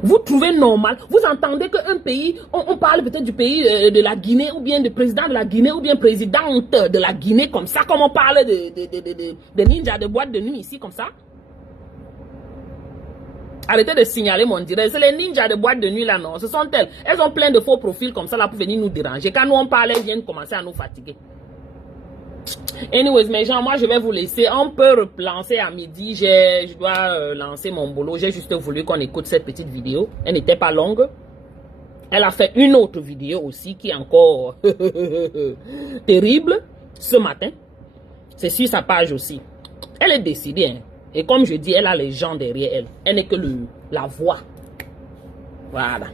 Vous trouvez normal? Vous entendez qu'un pays, on parle peut-être du pays de la Guinée, ou bien du président de la Guinée, ou bien présidente de la Guinée, comme ça, comme on parle de ninjas de boîte de nuit ici, comme ça? Arrêtez de signaler mon direct. C'est les ninjas de boîte de nuit là, non? Ce sont elles. Elles ont plein de faux profils comme ça là pour venir nous déranger. Quand nous on parle, elles viennent commencer à nous fatiguer. Anyways, mes gens, moi je vais vous laisser. On peut relancer à midi. Je dois lancer mon boulot. J'ai juste voulu qu'on écoute cette petite vidéo. Elle n'était pas longue. Elle a fait une autre vidéo aussi qui est encore terrible ce matin. C'est sur sa page aussi. Elle est décidée. Hein. Et comme je dis, elle a les gens derrière elle. Elle n'est que la voix. Voilà.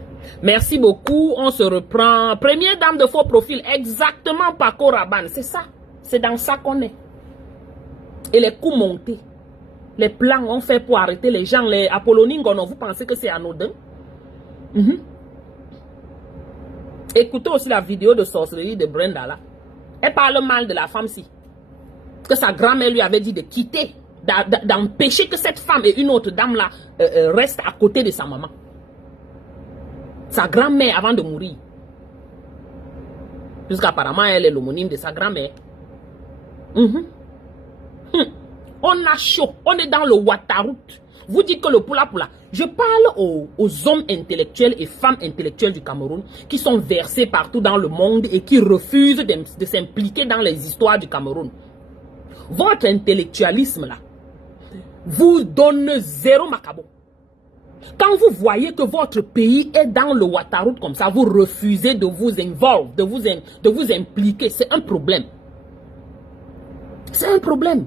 Merci beaucoup. On se reprend. Première dame de faux profil. Exactement Paco Rabanne. C'est ça. C'est dans ça qu'on est. Et les coups montés. Les plans ont fait pour arrêter les gens. Les Apollonie Ngono, vous pensez que c'est anodin? Écoutez aussi la vidéo de sorcellerie de Brenda là. Elle parle mal de la femme-ci. Que sa grand-mère lui avait dit de quitter. D'empêcher que cette femme et une autre dame là restent à côté de sa maman. Sa grand-mère avant de mourir. Puisqu'apparemment elle est l'homonyme de sa grand-mère. On a chaud. On est dans le Ouattaroute. Vous dites que le poula. Je parle aux hommes intellectuels et femmes intellectuelles du Cameroun qui sont versés partout dans le monde et qui refusent de s'impliquer dans les histoires du Cameroun. Votre intellectualisme là vous donne zéro macabo. Quand vous voyez que votre pays est dans le Ouattaroute comme ça, vous refusez de vous involver, de vous impliquer. C'est un problème. C'est un problème.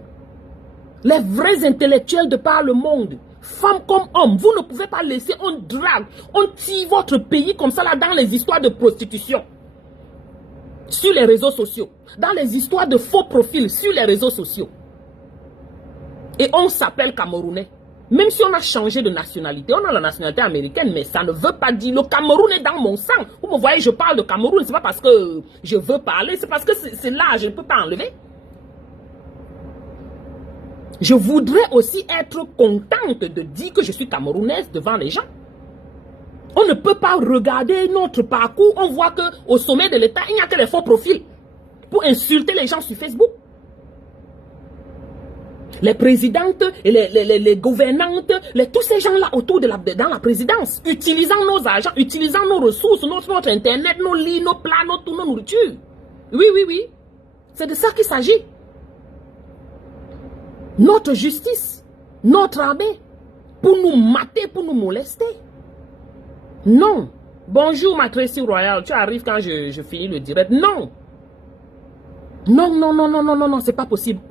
Les vrais intellectuels de par le monde, femmes comme hommes, vous ne pouvez pas laisser, on drague, on tire votre pays comme ça là dans les histoires de prostitution. Sur les réseaux sociaux. Dans les histoires de faux profils sur les réseaux sociaux. Et on s'appelle Camerounais. Même si on a changé de nationalité, on a la nationalité américaine, mais ça ne veut pas dire le Cameroun est dans mon sang. Vous me voyez, je parle de Cameroun, c'est pas parce que je veux parler, c'est parce que c'est là, je ne peux pas enlever. Je voudrais aussi être contente de dire que je suis camerounaise devant les gens. On ne peut pas regarder notre parcours, on voit qu'au sommet de l'État, il n'y a que les faux profils pour insulter les gens sur Facebook. Les présidentes, et les gouvernantes, tous ces gens-là autour dans la présidence, utilisant nos agents, utilisant nos ressources, notre internet, nos lits, nos plats, nos nourritures. Oui. C'est de ça qu'il s'agit. Notre justice, notre armée, pour nous mater, pour nous molester. Non. Bonjour ma Tracy Royal, tu arrives quand je finis le direct. Non. Non, c'est pas possible.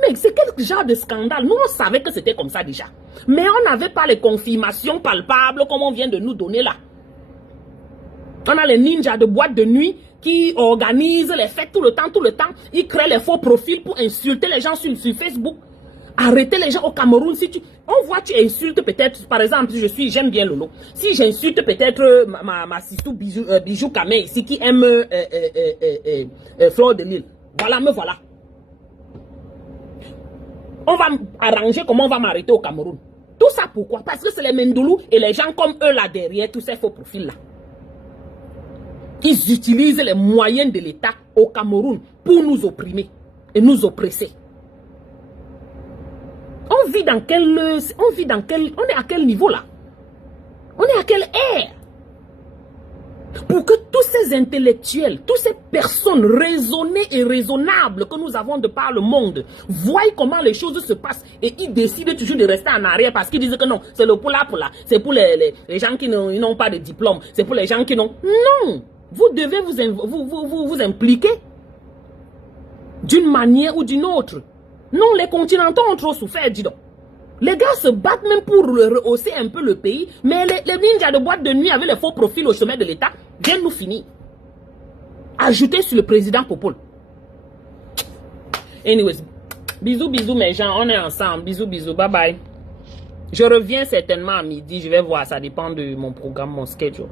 Mais c'est quel genre de scandale? Nous, on savait que c'était comme ça déjà. Mais on n'avait pas les confirmations palpables comme on vient de nous donner là. On a les ninjas de boîte de nuit qui organisent les fêtes tout le temps. Ils créent les faux profils pour insulter les gens sur Facebook. Arrêtez les gens au Cameroun. On voit tu insultes peut-être, par exemple, j'aime bien Lolo. Si j'insulte peut-être ma sistou Bijou Kamé ici qui aime Fleur de Lille. Voilà, me voilà. On va arranger comment on va m'arrêter au Cameroun. Tout ça pourquoi? Parce que c'est les Mendoulou et les gens comme eux là derrière, tous ces faux profils là. Ils utilisent les moyens de l'État au Cameroun pour nous opprimer et nous oppresser. On est à quel niveau là? On est à quelle ère? Pour que tous ces intellectuels, toutes ces personnes raisonnées et raisonnables que nous avons de par le monde voient comment les choses se passent et ils décident toujours de rester en arrière parce qu'ils disent que non, c'est le poula, c'est pour les gens qui n'ont pas de diplôme, c'est pour les gens qui n'ont... Non! Vous devez vous impliquer d'une manière ou d'une autre. Non, les continentaux ont trop souffert, dis donc. Les gars se battent même pour rehausser un peu le pays, mais les ninjas de boîte de nuit avec les faux profils au sommet de l'État viennent nous finir. Ajouter sur le président Popol. Anyways, bisous mes gens, on est ensemble. Bisous, bye bye. Je reviens certainement à midi, je vais voir, ça dépend de mon programme, mon schedule.